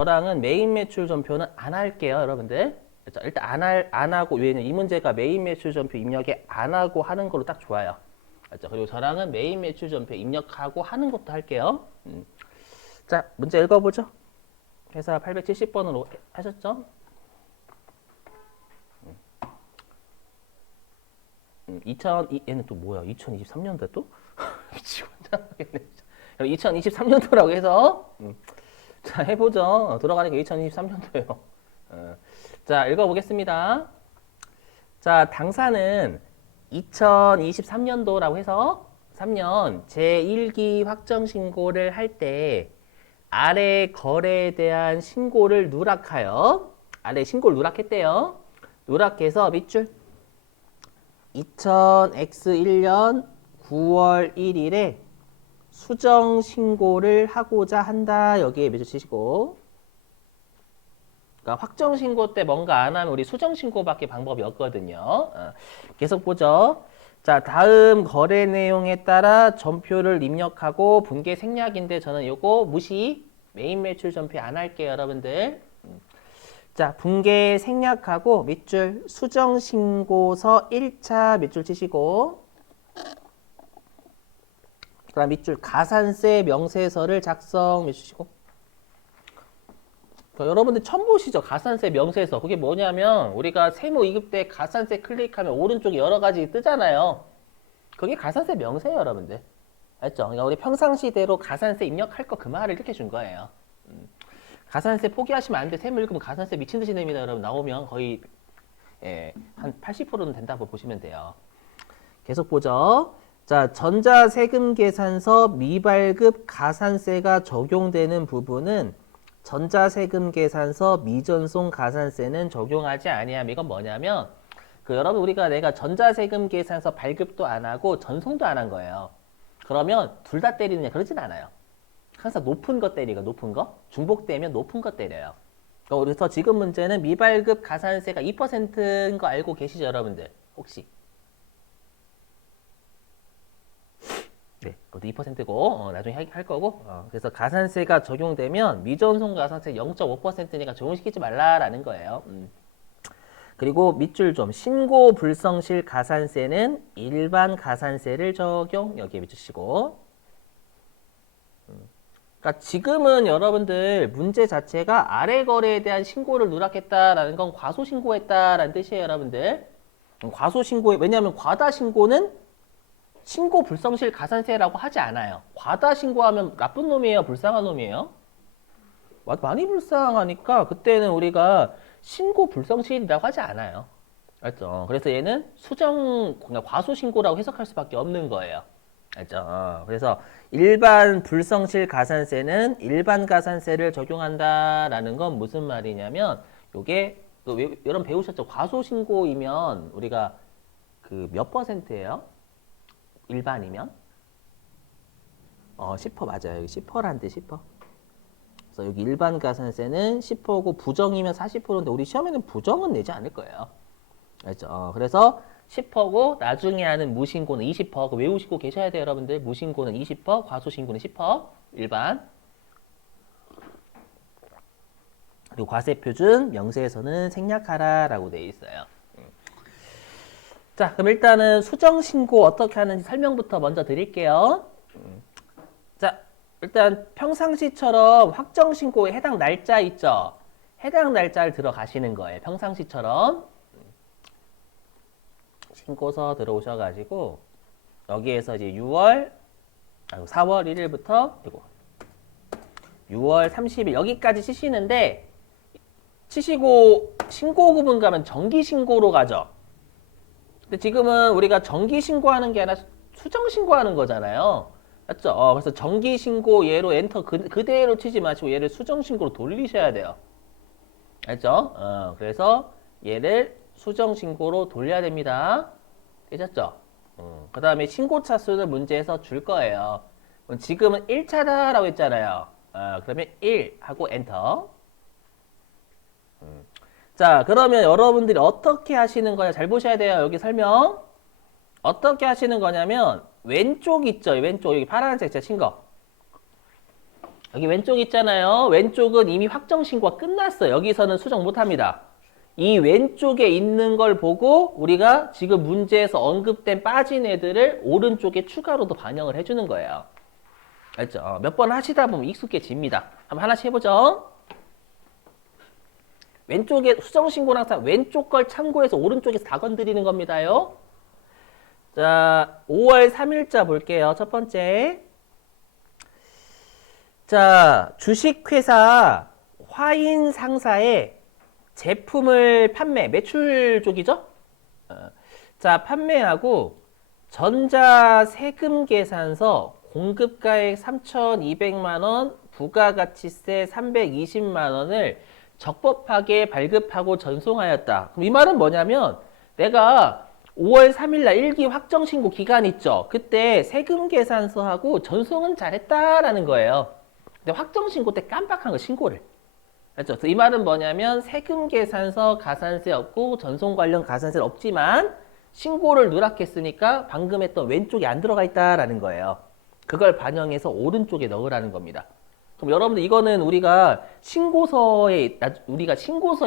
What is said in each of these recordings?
저랑은 메인 매출 전표는 안 할게요, 여러분들. 그렇죠? 일단 안 하고, 왜냐면 이 문제가 메인 매출 전표 입력에 안 하고 하는 걸로 딱 좋아요. 그렇죠? 그리고 저랑은 메인 매출 전표 입력하고 하는 것도 할게요. 자, 문제 읽어보죠. 회사 870번으로 하셨죠? 얘는 또 뭐야? 2023년도에 또? 미치겠네. 그럼 2023년도라고 해서 자, 해보죠. 돌아가니까 2023년도예요. 자, 읽어보겠습니다. 자, 당사는 2023년도라고 해서 3년 제1기 확정 신고를 할 때 아래 거래에 대한 신고를 누락하여 아래 신고를 누락했대요. 누락해서 밑줄 2000X1년 9월 1일에 수정 신고를 하고자 한다. 여기에 매주 치시고. 그러니까 확정 신고 때 뭔가 안 하면 우리 수정 신고밖에 방법이 없거든요. 계속 보죠. 자, 다음 거래 내용에 따라 전표를 입력하고 분계 생략인데 저는 요거 무시 메인 매출 전표 안 할게요, 여러분들. 자, 분계 생략하고 밑줄 수정 신고서 1차 밑줄 치시고 그다음 밑줄 가산세 명세서를 작성 해주시고 여러분들 처음 보시죠? 가산세 명세서. 그게 뭐냐면 우리가 세무 이급 때 가산세 클릭하면 오른쪽에 여러 가지 뜨잖아요. 그게 가산세 명세예요, 여러분들. 알죠? 그러니까 우리 평상시대로 가산세 입력할 거 그 말을 이렇게 준 거예요. 가산세 포기하시면 안 돼. 세무 읽으면 가산세 미친 듯이 냅니다, 여러분. 나오면 거의 한 80%는 된다고 보시면 돼요. 계속 보죠. 자, 전자세금 계산서 미발급 가산세가 적용되는 부분은 전자세금 계산서 미전송 가산세는 적용하지 아니함. 이건 뭐냐면 여러분 우리가 내가 전자세금 계산서 발급도 안 하고 전송도 안 한 거예요. 그러면 둘 다 때리느냐? 그러진 않아요. 항상 높은 거 때리고 높은 거 중복되면 높은 거 때려요. 그래서 지금 문제는 미발급 가산세가 2%인 거 알고 계시죠, 여러분들? 혹시? 네, 그것도 2%고 나중에 할 거고 그래서 가산세가 적용되면 미전송 가산세 0.5%니까 적용시키지 말라라는 거예요. 그리고 밑줄 좀 신고 불성실 가산세는 일반 가산세를 적용 여기에 밑주시고 그러니까 지금은 여러분들 문제 자체가 아래 거래에 대한 신고를 누락했다라는 건 과소신고했다라는 뜻이에요, 여러분들. 과소신고에 왜냐하면 과다신고는 신고 불성실 가산세라고 하지 않아요. 과다 신고하면 나쁜 놈이에요? 불쌍한 놈이에요? 많이 불쌍하니까 그때는 우리가 신고 불성실이라고 하지 않아요. 알죠? 그래서 얘는 그러니까 과소신고라고 해석할 수밖에 없는 거예요. 알죠? 그래서 일반 불성실 가산세는 일반 가산세를 적용한다라는 건 무슨 말이냐면 요게 여러분 배우셨죠? 과소신고이면 우리가 몇 %예요? 일반이면 10% 맞아요. 여기 10%란데 10%. 그래서 여기 일반 가산세는 10%고 부정이면 40%인데 우리 시험에는 부정은 내지 않을 거예요. 알죠? 그래서 10%고 나중에 하는 무신고는 20%. 그거 외우시고 계셔야 돼요, 여러분들. 무신고는 20%, 과소신고는 10%. 일반. 그리고 과세표준 명세에서는 생략하라라고 되어 있어요. 자, 그럼 일단은 수정신고 어떻게 하는지 설명부터 먼저 드릴게요. 자, 일단 평상시처럼 확정신고에 해당 날짜 있죠? 해당 날짜를 들어가시는 거예요. 평상시처럼. 신고서 들어오셔가지고 여기에서 이제 4월 1일부터 6월 30일 여기까지 치시는데 치시고 신고 구분 가면 정기신고로 가죠. 근데 지금은 우리가 정기신고하는 게 아니라 수정신고하는 거잖아요. 맞죠? 그래서 정기신고 얘로 엔터 그대로 치지 마시고 얘를 수정신고로 돌리셔야 돼요. 알죠? 그래서 얘를 수정신고로 돌려야 됩니다. 되셨죠? 그 다음에 신고 차수는 문제에서 줄 거예요. 지금은 1차다라고 했잖아요. 그러면 1 하고 엔터. 자, 그러면 여러분들이 어떻게 하시는 거냐 잘 보셔야 돼요. 여기 설명. 어떻게 하시는 거냐면 왼쪽 있죠? 왼쪽 여기 파란색 제가 친 거. 여기 왼쪽 있잖아요. 왼쪽은 이미 확정 신고가 끝났어. 여기서는 수정 못 합니다. 이 왼쪽에 있는 걸 보고 우리가 지금 문제에서 언급된 빠진 애들을 오른쪽에 추가로도 반영을 해주는 거예요. 알죠? 몇 번 하시다 보면 익숙해집니다. 한번 하나씩 해보죠. 왼쪽에 수정신고는 항상 왼쪽 걸 참고해서 오른쪽에서 다 건드리는 겁니다요. 자, 5월 3일자 볼게요. 첫 번째. 자, 주식회사 화인 상사에 제품을 판매, 매출 쪽이죠? 자, 판매하고 전자세금 계산서 공급가액 3,200만 원, 부가가치세 320만 원을 적법하게 발급하고 전송하였다. 그럼 이 말은 뭐냐면 내가 5월 3일 날 1기 확정 신고 기간 있죠? 그때 세금 계산서하고 전송은 잘했다라는 거예요. 근데 확정 신고 때 깜빡한 거 신고를. 알죠? 이 말은 뭐냐면 세금 계산서 가산세 없고 전송 관련 가산세 없지만 신고를 누락했으니까 방금 했던 왼쪽에 안 들어가 있다라는 거예요. 그걸 반영해서 오른쪽에 넣으라는 겁니다. 그럼 여러분들 이거는 우리가 신고서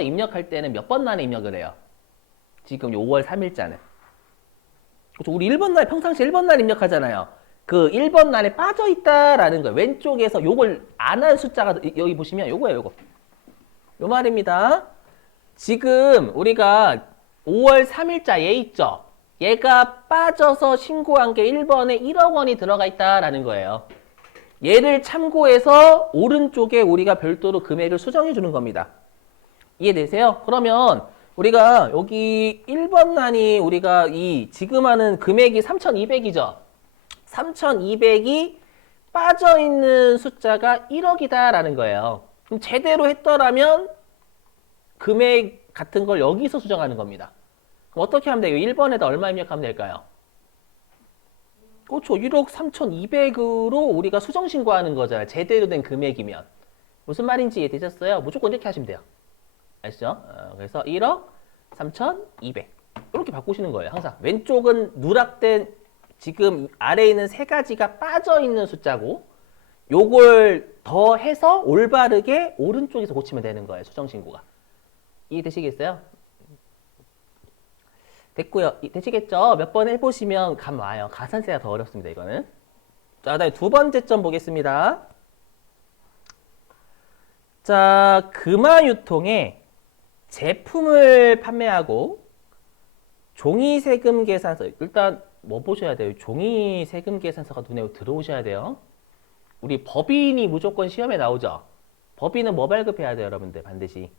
입력할 때는 몇 번 만에 입력을 해요? 지금 5월 3일자는. 그렇죠? 우리 1번 날 평상시 1번 날 입력하잖아요. 그 1번 날에 빠져 있다라는 거예요. 왼쪽에서 요걸 안 한 숫자가 여기 보시면 요거예요, 요거. 요 말입니다. 지금 우리가 5월 3일자 얘 있죠? 얘가 빠져서 신고한 게 1번에 1억 원이 들어가 있다라는 거예요. 얘를 참고해서 오른쪽에 우리가 별도로 금액을 수정해 주는 겁니다. 이해되세요? 그러면 우리가 여기 1번 난이 우리가 이 지금 하는 금액이 3,200이죠? 3,200이 빠져있는 숫자가 1억이다라는 거예요. 그럼 제대로 했더라면 금액 같은 걸 여기서 수정하는 겁니다. 그럼 어떻게 하면 돼요? 1번에다 얼마 입력하면 될까요? 그렇죠. 1억 3,200으로 우리가 수정 신고하는 거잖아요. 제대로 된 금액이면. 무슨 말인지 이해되셨어요? 무조건 이렇게 하시면 돼요. 아시죠? 그래서 1억 3,200 이렇게 바꾸시는 거예요. 항상 왼쪽은 누락된 지금 아래에 있는 세 가지가 빠져있는 숫자고 요걸 더해서 올바르게 오른쪽에서 고치면 되는 거예요. 수정신고가. 이해되시겠어요? 됐고요. 되시겠죠? 몇 번 해보시면 감 와요. 가산세가 더 어렵습니다. 이거는. 자, 다음에 두 번째 점 보겠습니다. 자, 금화유통에 제품을 판매하고 종이세금 계산서 일단 뭐 보셔야 돼요? 종이세금 계산서가 눈에 들어오셔야 돼요. 우리 법인이 무조건 시험에 나오죠. 법인은 뭐 발급해야 돼요, 여러분들? 반드시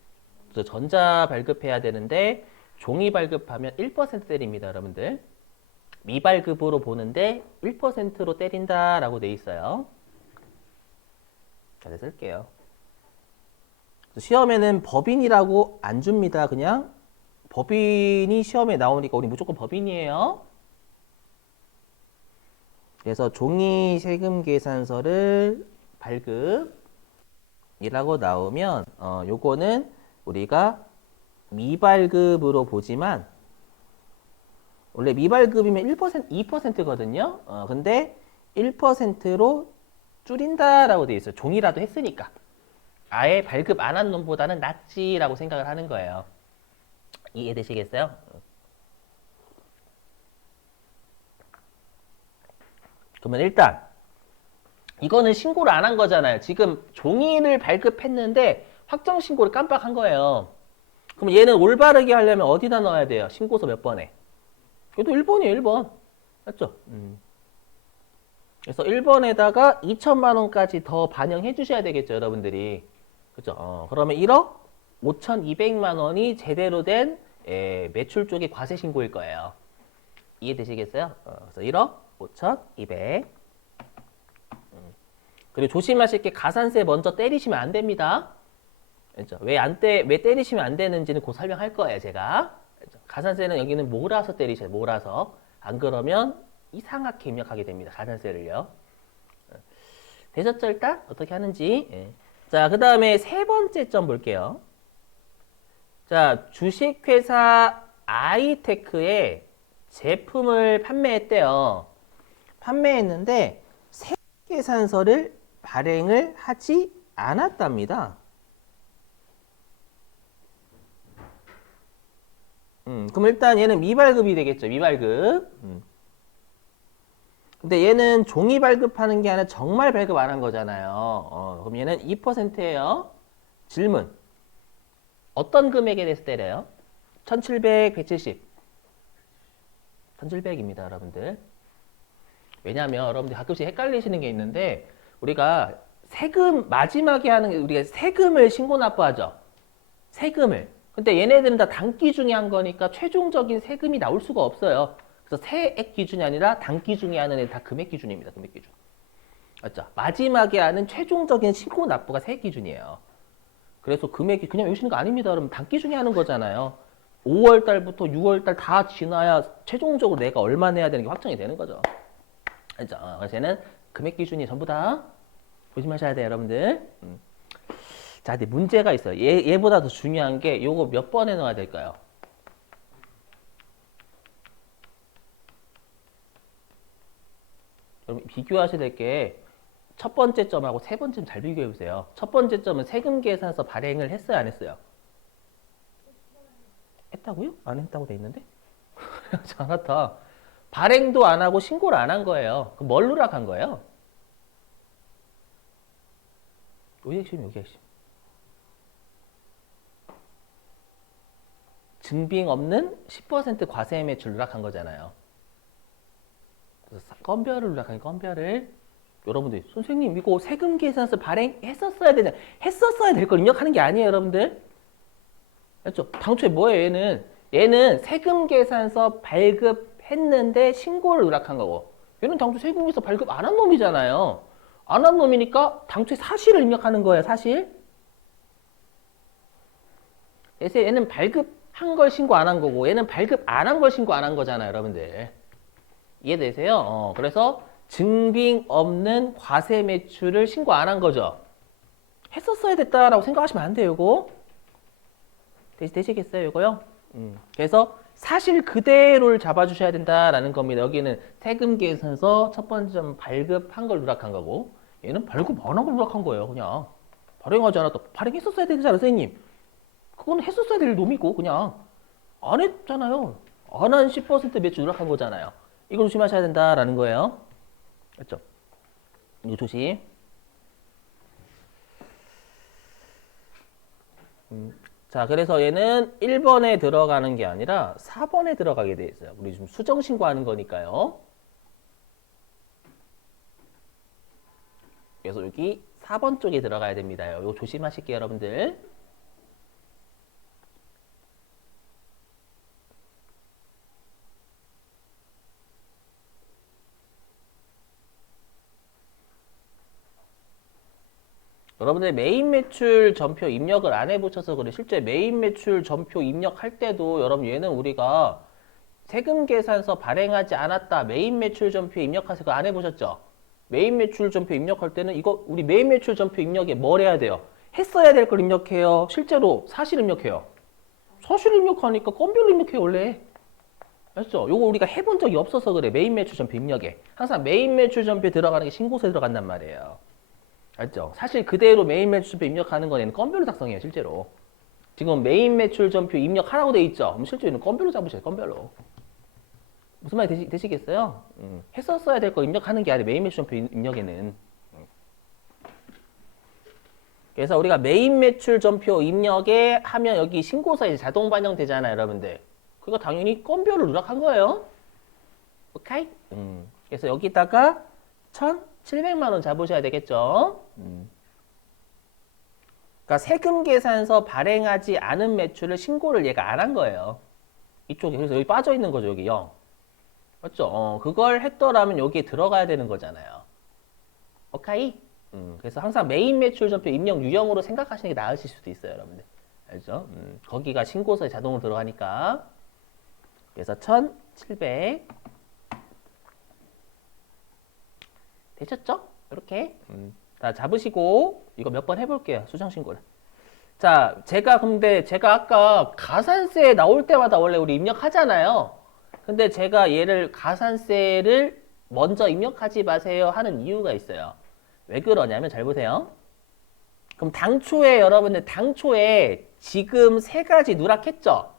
전자 발급해야 되는데 종이 발급하면 1% 때립니다, 여러분들. 미발급으로 보는데 1%로 때린다라고 돼 있어요. 잘 쓸게요. 시험에는 법인이라고 안 줍니다. 그냥 법인이 시험에 나오니까 우리 무조건 법인이에요. 그래서 종이 세금 계산서를 발급이라고 나오면 요거는 우리가 미발급으로 보지만 원래 미발급이면 1%, 2%거든요. 근데 1%로 줄인다라고 돼 있어요. 종이라도 했으니까. 아예 발급 안 한 놈보다는 낫지라고 생각을 하는 거예요. 이해되시겠어요? 그러면 일단 이거는 신고를 안 한 거잖아요. 지금 종이를 발급했는데 확정 신고를 깜빡한 거예요. 그럼 얘는 올바르게 하려면 어디다 넣어야 돼요? 신고서 몇 번에? 이것도 1번이에요, 1번. 맞죠? 그래서 1번에다가 2천만 원까지 더 반영해 주셔야 되겠죠, 여러분들이. 그죠? 그러면 1억 5,200만 원이 제대로 된 매출 쪽의 과세 신고일 거예요. 이해되시겠어요? 그래서 1억 5,200. 그리고 조심하실 게 가산세 먼저 때리시면 안 됩니다. 그렇죠? 왜 때리시면 안 되는지는 곧 설명할 거예요, 제가. 그렇죠? 가산세는 여기는 몰아서 때리셔야 돼요, 몰아서. 안 그러면 이상하게 입력하게 됩니다, 가산세를요. 되셨죠, 일단? 어떻게 하는지. 예. 자, 그 다음에 세 번째 점 볼게요. 자, 주식회사 아이테크에 제품을 판매했대요. 판매했는데 세계산서를 발행을 하지 않았답니다. 그럼 일단 얘는 미발급이 되겠죠. 미발급. 근데 얘는 종이 발급하는 게 아니라 정말 발급 안 한 거잖아요. 그럼 얘는 2%예요. 질문. 어떤 금액에 대해서 때려요? 1700, 170. 1700입니다, 여러분들. 왜냐하면 여러분들 가끔씩 헷갈리시는 게 있는데 우리가 세금 마지막에 하는 게 우리가 세금을 신고 납부하죠. 세금을. 근데 얘네들은 다 단기 중에 한 거니까 최종적인 세금이 나올 수가 없어요. 그래서 세액 기준이 아니라 단기 중에 하는 애 다 금액 기준입니다. 금액 기준. 맞죠? 마지막에 하는 최종적인 신고 납부가 세액 기준이에요. 그래서 금액이 그냥 외우시는 거 아닙니다. 여러분 단기 중에 하는 거잖아요. 5월 달부터 6월 달 다 지나야 최종적으로 내가 얼마 내야 되는 게 확정이 되는 거죠. 그렇죠? 그래서 얘는 금액 기준이 전부 다 조심하셔야 돼요, 여러분들. 자, 근데 문제가 있어요. 얘보다 더 중요한 게 요거 몇 번에 넣어야 될까요? 여러분 비교하셔야 될 게 첫 번째 점하고 세 번째 점 잘 비교해 보세요. 첫 번째 점은 세금 계산서 발행을 했어요, 안 했어요? 했다고요? 안 했다고 돼 있는데? 안 했다. 발행도 안 하고 신고를 안 한 거예요. 그럼 뭘 누락한 거예요? 여기 핵심, 여기 핵심. 증빙 없는 10% 과세 매출 누락한 거잖아요. 그래서 건별을 누락한 건별을 여러분들 선생님 이거 세금 계산서 발행했었어야 되냐? 했었어야 될 걸 입력하는 게 아니에요, 여러분들. 그렇죠? 당초에 뭐예요, 얘는 세금 계산서 발급했는데 신고를 누락한 거고 얘는 당초 세금 계산서 발급 안 한 놈이잖아요. 안 한 놈이니까 당초에 사실을 입력하는 거예요, 사실. 그래서 얘는 발급한 걸 신고 안 한 거고 얘는 발급 안 한 걸 신고 안 한 거잖아요, 여러분들. 이해되세요? 그래서 증빙 없는 과세 매출을 신고 안 한 거죠. 했었어야 됐다라고 생각하시면 안 돼요, 이거. 되시겠어요, 이거요? 그래서 사실 그대로를 잡아주셔야 된다라는 겁니다. 여기는 세금 계산서 첫 번째 점 발급한 걸 누락한 거고 얘는 발급 안 한 걸 누락한 거예요, 그냥. 발행하지 않았다. 발행했었어야 되잖아요, 선생님. 그건 했었어야 될 놈이고 그냥 안 했잖아요. 안 한 10% 매출 누락한 거잖아요. 이걸 조심하셔야 된다라는 거예요. 맞죠? 이거 조심. 자, 그래서 얘는 1번에 들어가는 게 아니라 4번에 들어가게 돼 있어요. 우리 지금 수정 신고하는 거니까요. 그래서 여기 4번 쪽에 들어가야 됩니다. 이거 조심하실게요, 여러분들. 여러분들 메인 매출 전표 입력을 안 해보셔서 그래. 실제 메인 매출 전표 입력할 때도 여러분 얘는 우리가 세금 계산서 발행하지 않았다. 메인 매출 전표 입력하세요. 그거 안 해보셨죠? 메인 매출 전표 입력할 때는 이거 우리 메인 매출 전표 입력에 뭘 해야 돼요? 했어야 될 걸 입력해요. 실제로 사실 입력해요. 사실 입력하니까 건별로 입력해요, 원래. 알죠? 요거 우리가 해본 적이 없어서 그래. 메인 매출 전표 입력에. 항상 메인 매출 전표에 들어가는 게 신고서에 들어간단 말이에요. 알죠? 사실 그대로 메인 매출 전표 입력하는 건 얘는 건별로 작성해요, 실제로. 지금 메인 매출 전표 입력하라고 돼 있죠? 그럼 실제로는 건별로 잡으셔요, 건별로. 무슨 말이 되시겠어요? 했었어야 될 거 입력하는 게 아니라 메인 매출 전표 입력에는. 그래서 우리가 메인 매출 전표 입력에 하면 여기 신고서에 자동 반영되잖아요, 여러분들. 그거 당연히 건별을 누락한 거예요. 오케이? 그래서 여기다가 1,700만 원 잡으셔야 되겠죠. 그러니까 세금 계산서 발행하지 않은 매출을 신고를 얘가 안 한 거예요. 이쪽에. 그래서 여기 빠져 있는 거죠, 여기 0. 맞죠? 그걸 했더라면 여기에 들어가야 되는 거잖아요. 오케이? 그래서 항상 메인 매출 전표 입력 유형으로 생각하시는 게 나으실 수도 있어요, 여러분들. 알죠? 거기가 신고서에 자동으로 들어가니까. 그래서 1,700. 되셨죠? 이렇게. 다 잡으시고, 이거 몇 번 해볼게요, 수정신고를. 자, 제가 아까 가산세 나올 때마다 원래 우리 입력하잖아요. 근데 제가 얘를 가산세를 먼저 입력하지 마세요 하는 이유가 있어요. 왜 그러냐면 잘 보세요. 그럼 당초에 여러분들 당초에 지금 세 가지 누락했죠?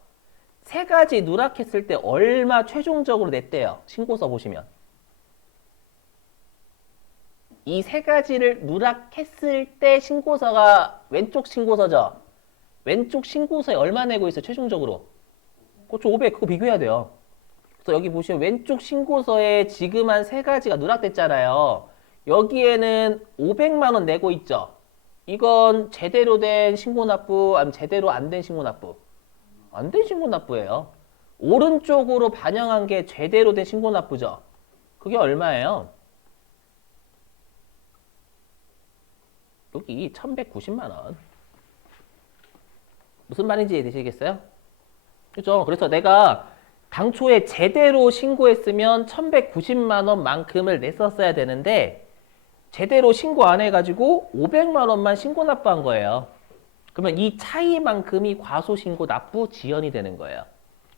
세 가지 누락했을 때 얼마 최종적으로 냈대요? 신고서 보시면. 이 세 가지를 누락했을 때 신고서가 왼쪽 신고서죠? 왼쪽 신고서에 얼마 내고 있어요? 최종적으로? 그렇죠. 500. 그거 비교해야 돼요. 그래서 여기 보시면 왼쪽 신고서에 지금 한 세 가지가 누락됐잖아요. 여기에는 500만 원 내고 있죠. 이건 제대로 된 신고납부, 아니면 제대로 안 된 신고납부? 안 된 신고납부예요. 오른쪽으로 반영한 게 제대로 된 신고납부죠. 그게 얼마예요? 여기 1190만 원. 무슨 말인지 이해되시겠어요? 그죠? 그래서 내가 당초에 제대로 신고했으면 1190만 원만큼을 냈었어야 되는데 제대로 신고 안 해가지고 500만 원만 신고 납부한 거예요. 그러면 이 차이만큼이 과소신고 납부 지연이 되는 거예요.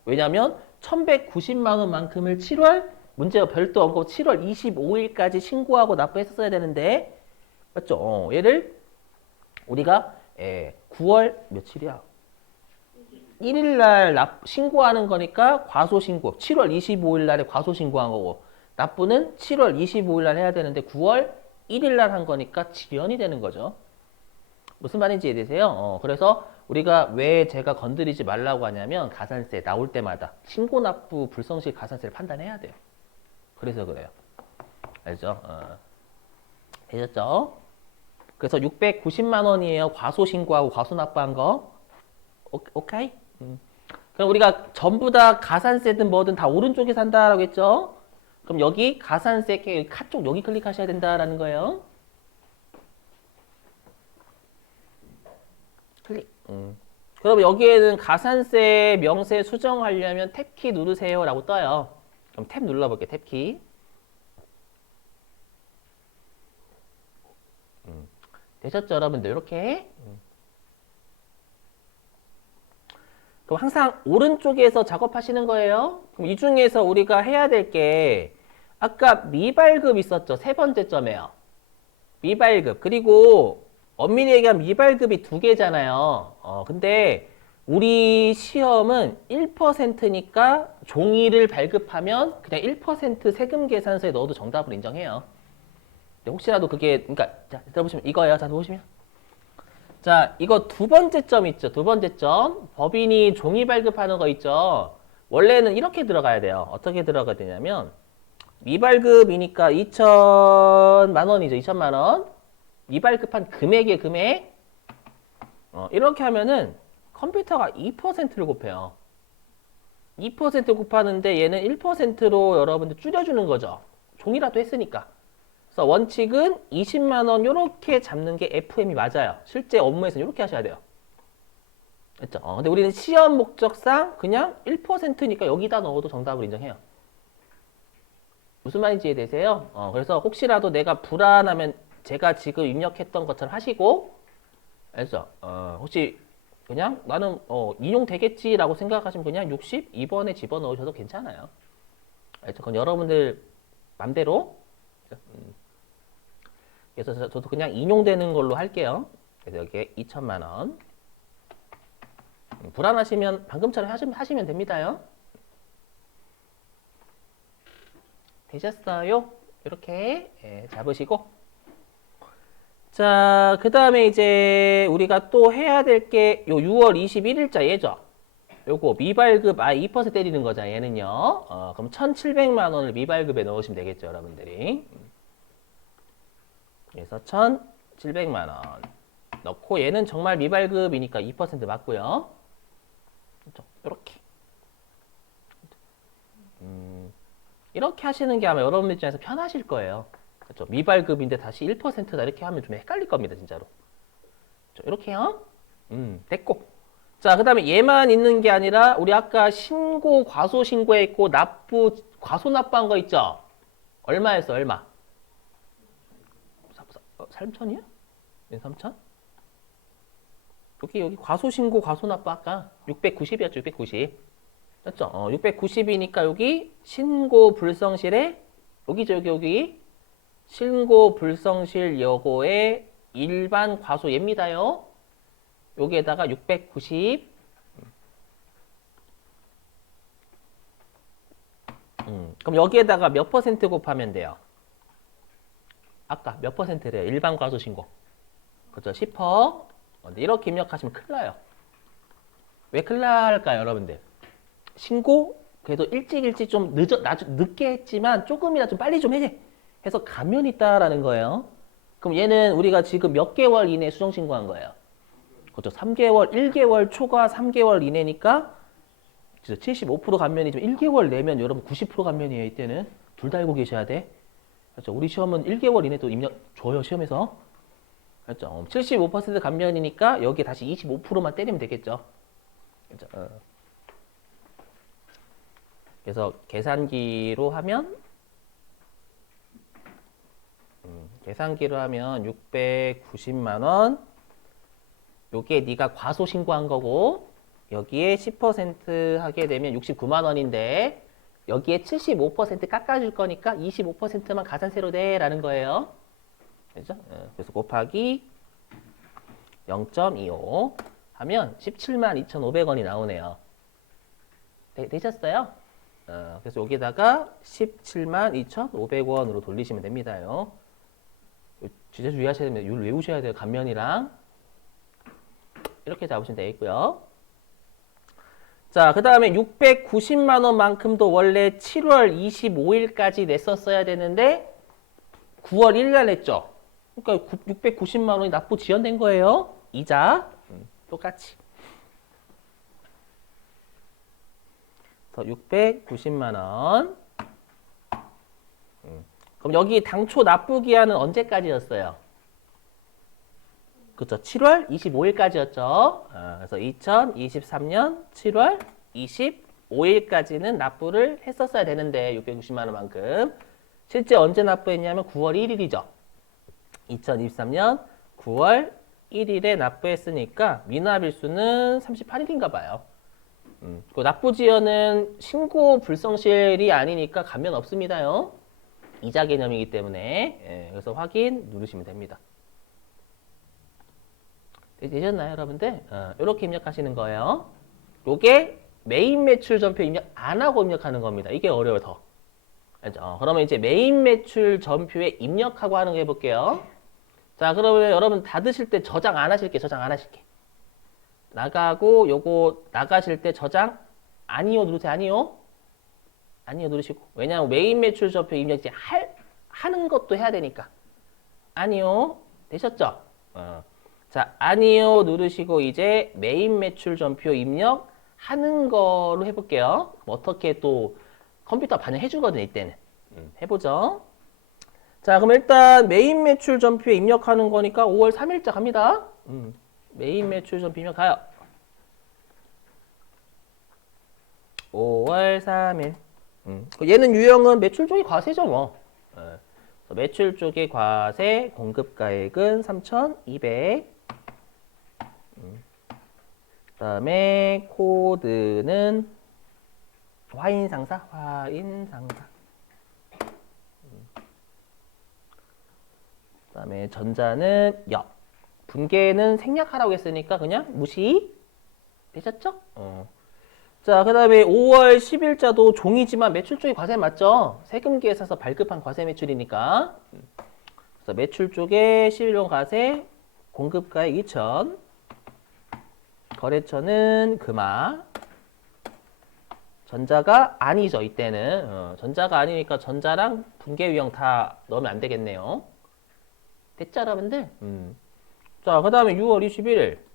왜냐하면 1190만 원만큼을 7월 문제가 별도 없고 7월 25일까지 신고하고 납부했었어야 되는데 맞죠? 얘를 우리가 9월 며칠이야? 1일 날 신고하는 거니까 과소신고 7월 25일 날에 과소신고한 거고 납부는 7월 25일 날 해야 되는데 9월 1일 날 한 거니까 지연이 되는 거죠. 무슨 말인지 이해되세요? 그래서 우리가 왜 제가 건드리지 말라고 하냐면 가산세 나올 때마다 신고납부 불성실 가산세를 판단해야 돼요. 그래서 그래요. 알죠? 되셨죠? 그래서 690만 원이에요. 과소신고하고 과소납부한 거. 오케이? 그럼 우리가 전부 다 가산세든 뭐든 다 오른쪽에 산다라고 했죠? 그럼 여기 가산세 카쪽 여기 클릭하셔야 된다라는 거예요. 클릭. 그럼 여기에는 가산세 명세 수정하려면 탭키 누르세요라고 떠요. 그럼 탭 눌러볼게요. 탭키. 되셨죠, 여러분들? 이렇게. 그럼 항상 오른쪽에서 작업하시는 거예요. 그럼 이 중에서 우리가 해야 될 게 아까 미발급 있었죠. 세 번째 점에요. 미발급. 그리고 엄밀히 얘기하면 미발급이 두 개잖아요. 근데 우리 시험은 1%니까 종이를 발급하면 그냥 1% 세금 계산서에 넣어도 정답을 인정해요. 혹시라도 그게 그러니까 자, 들어보시면 이거예요. 자, 보시면. 자, 이거 두 번째 점 있죠. 두 번째 점. 법인이 종이 발급하는 거 있죠. 원래는 이렇게 들어가야 돼요. 어떻게 들어가야 되냐면 미발급이니까 2천만 원이죠. 2천만 원. 미발급한 금액의 금액. 이렇게 하면은 컴퓨터가 2%를 곱해요. 2% 곱하는데 얘는 1%로 여러분들 줄여주는 거죠. 종이라도 했으니까. 그래서 원칙은 20만 원 이렇게 잡는 게 FM이 맞아요. 실제 업무에서는 이렇게 하셔야 돼요. 됐죠? 근데 우리는 시험 목적상 그냥 1%니까 여기다 넣어도 정답을 인정해요. 무슨 말인지 이해되세요? 그래서 혹시라도 내가 불안하면 제가 지금 입력했던 것처럼 하시고 알죠? 혹시 그냥 나는 인용되겠지라고 생각하시면 그냥 62번에 집어넣으셔도 괜찮아요. 알죠? 그건 여러분들 맘대로. 그래서 저도 그냥 인용되는 걸로 할게요. 그래서 여기에 2천만 원. 불안하시면 방금처럼 하시면 됩니다요. 되셨어요? 이렇게 잡으시고. 자, 그 다음에 이제 우리가 또 해야 될 게 요 6월 21일자 얘죠. 요거 미발급 2% 때리는 거죠. 얘는요. 그럼 1,700만 원을 미발급에 넣으시면 되겠죠, 여러분들이. 그래서 1,700만 원 넣고 얘는 정말 미발급이니까 2% 맞고요. 그렇죠? 이렇게. 이렇게 하시는 게 아마 여러분들 입장에서 편하실 거예요. 그렇죠? 미발급인데 다시 1%다 이렇게 하면 좀 헷갈릴 겁니다, 진짜로. 그렇죠? 이렇게요. 됐고. 자, 그 다음에 얘만 있는 게 아니라 우리 아까 신고, 과소 신고했고 납부, 과소 납부한 거 있죠? 얼마였어, 얼마? 3천이야? 3천? 여기 과소 신고, 과소 납부 아까 690이었죠, 690. 맞죠? 690이니까 여기 신고 불성실에 여기죠, 여기 신고 불성실 여고의 일반 과소얘입니다요. 여기에다가 690. 그럼 여기에다가 몇 퍼센트 곱하면 돼요? 아까 몇 퍼센트래요? 일반 과소 신고. 그렇죠? 10%. 근데 이렇게 입력하시면 큰일 나요. 왜 큰일 날까요, 여러분들? 신고 그래도 일찍 좀 늦게 했지만 조금이나 좀 빨리 좀 해서 가면 있다라는 거예요. 그럼 얘는 우리가 지금 몇 개월 이내 수정 신고한 거예요? 그렇죠. 3개월, 1개월 초과 3개월 이내니까 75% 감면이지만 1개월 내면 여러분 90% 감면이에요. 이때는 둘 다 알고 계셔야 돼. 그렇죠. 우리 시험은 1개월 이내도 입력 줘요, 시험에서. 그렇죠. 75% 감면이니까 여기에 다시 25%만 때리면 되겠죠. 그렇죠. 그래서 계산기로 하면 690만 원. 요게 네가 과소 신고한 거고 여기에 10% 하게 되면 69만 원인데 여기에 75% 깎아줄 거니까 25%만 가산세로 돼라는 거예요. 그죠? 그래서 곱하기 0.25 하면 17만 2,500원이 나오네요. 되셨어요? 그래서 여기다가 17만 2,500원으로 돌리시면 됩니다요. 진짜 주의하셔야 됩니다. 율 외우셔야 돼요. 감면이랑. 이렇게 잡으시면 되겠고요. 자, 그 다음에 690만 원만큼도 원래 7월 25일까지 냈었어야 되는데 9월 1일 날 냈죠. 그러니까 690만 원이 납부 지연된 거예요. 이자 똑같이. 그래서 690만 원. 그럼 여기 당초 납부 기한은 언제까지였어요? 그렇죠. 7월 25일까지였죠. 그래서 2023년 7월 25일까지는 납부를 했었어야 되는데 660만 원만큼. 실제 언제 납부했냐면 9월 1일이죠. 2023년 9월 1일에 납부했으니까 미납일수는 38일인가 봐요. 그 납부 지연은 신고 불성실이 아니니까 감면 없습니다요. 이자 개념이기 때문에. 예, 그래서 확인 누르시면 됩니다. 되셨나요, 여러분들? 이렇게 입력하시는 거예요. 요게 메인 매출 전표 입력 안 하고 입력하는 겁니다. 이게 어려워요, 더. 알죠? 그러면 이제 메인 매출 전표에 입력하고 하는 거 해볼게요. 자, 그러면 여러분 닫으실 때 저장 안 하실게. 나가고 요거 나가실 때 저장 아니요 누르세요. 아니요 누르시고. 왜냐하면 메인 매출 전표 입력 이제 하는 것도 해야 되니까. 아니요. 되셨죠? 자, 아니요 누르시고 이제 메인 매출 전표 입력 하는 거로 해볼게요. 어떻게 또 컴퓨터 반영해 주거든요, 이때는. 해보죠. 자, 그럼 일단 메인 매출 전표에 입력하는 거니까 5월 3일자 갑니다. 메인 매출 전표 입력 가요. 5월 3일. 얘는 유형은 매출 쪽이 과세죠, 뭐. 매출 쪽의 과세, 공급가액은 3,200. 그 다음에 코드는 화인상사. 그 다음에 전자는 역. 분계는 생략하라고 했으니까 그냥 무시. 되셨죠? 자, 그 다음에 5월 10일자도 종이지만 매출 쪽이 과세 맞죠? 세금계에서 발급한 과세 매출이니까. 그래서 매출 쪽에 11월 과세, 공급가액 2,000. 거래처는 금화. 전자가 아니죠, 이때는. 전자가 아니니까 전자랑 분계 유형 다 넣으면 안 되겠네요. 됐죠, 여러분들? 자, 그 다음에 6월 21일.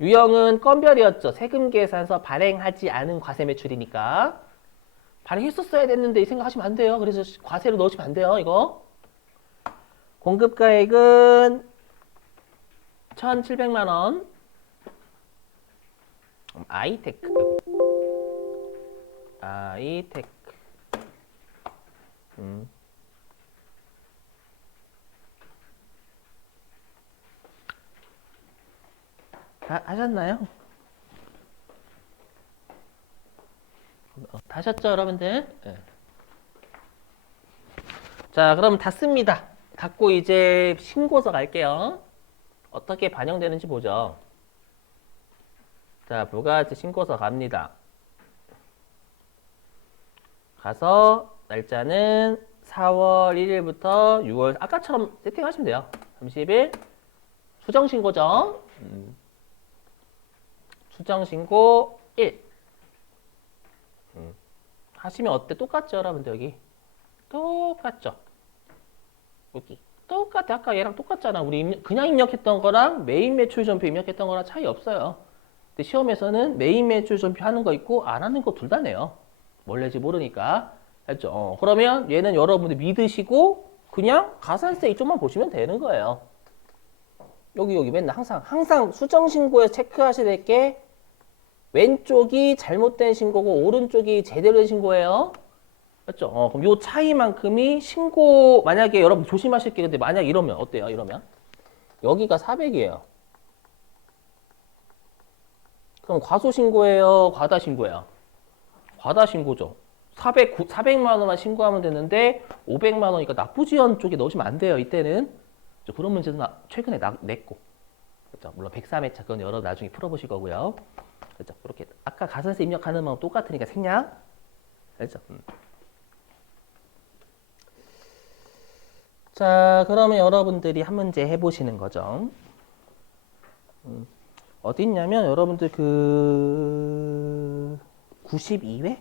유형은 건별이었죠. 세금계산서 발행하지 않은 과세 매출이니까. 발행했었어야 됐는데 이 생각하시면 안 돼요. 그래서 과세로 넣으시면 안 돼요, 이거. 공급가액은 1,700만 원. 아이테크. 다 하셨나요? 다 하셨죠, 여러분들? 네. 자, 그럼 다 씁니다. 갖고 이제 신고서 갈게요. 어떻게 반영되는지 보죠. 자, 부가가치 신고서 갑니다. 가서 날짜는 4월 1일부터 6월 아까처럼 세팅하시면 돼요. 30일 수정신고죠. 수정신고 1 하시면 어때? 똑같죠 여러분들 여기? 똑같죠? 여기 똑같아. 아까 얘랑 똑같잖아. 우리 그냥 입력했던 거랑 메인 매출 전표 입력했던 거랑 차이 없어요. 근데 시험에서는 메인 매출 전표 하는 거 있고 안 하는 거 둘 다 내요. 뭘 낼지 모르니까. 알죠? 그러면 얘는 여러분들 믿으시고 그냥 가산세 이쪽만 보시면 되는 거예요. 여기 맨날 항상 수정신고에 체크하셔야 될 게 왼쪽이 잘못된 신고고 오른쪽이 제대로 된 신고예요. 맞죠? 그럼 요 차이만큼이 신고 만약에 여러분 조심하실 게 근데 만약 이러면 어때요? 이러면 여기가 400이에요. 그럼 과소신고예요? 과다신고예요? 과다신고죠. 400만 원만 신고하면 되는데 500만 원이니까 납부지연 쪽에 넣으시면 안 돼요. 이때는 그런 문제도 최근에 냈고 그렇죠? 물론 103회차 그건 여러 나중에 풀어보실 거고요. 그렇죠? 그렇게 아까 가산세 입력하는 방법 똑같으니까 생략. 그렇죠? 자, 그러면 여러분들이 한 문제 해보시는 거죠. 어디 있냐면 여러분들 그 92회?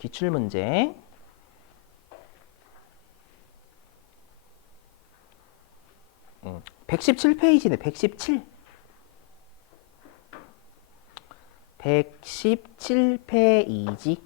기출문제 117페이지네. 117페이지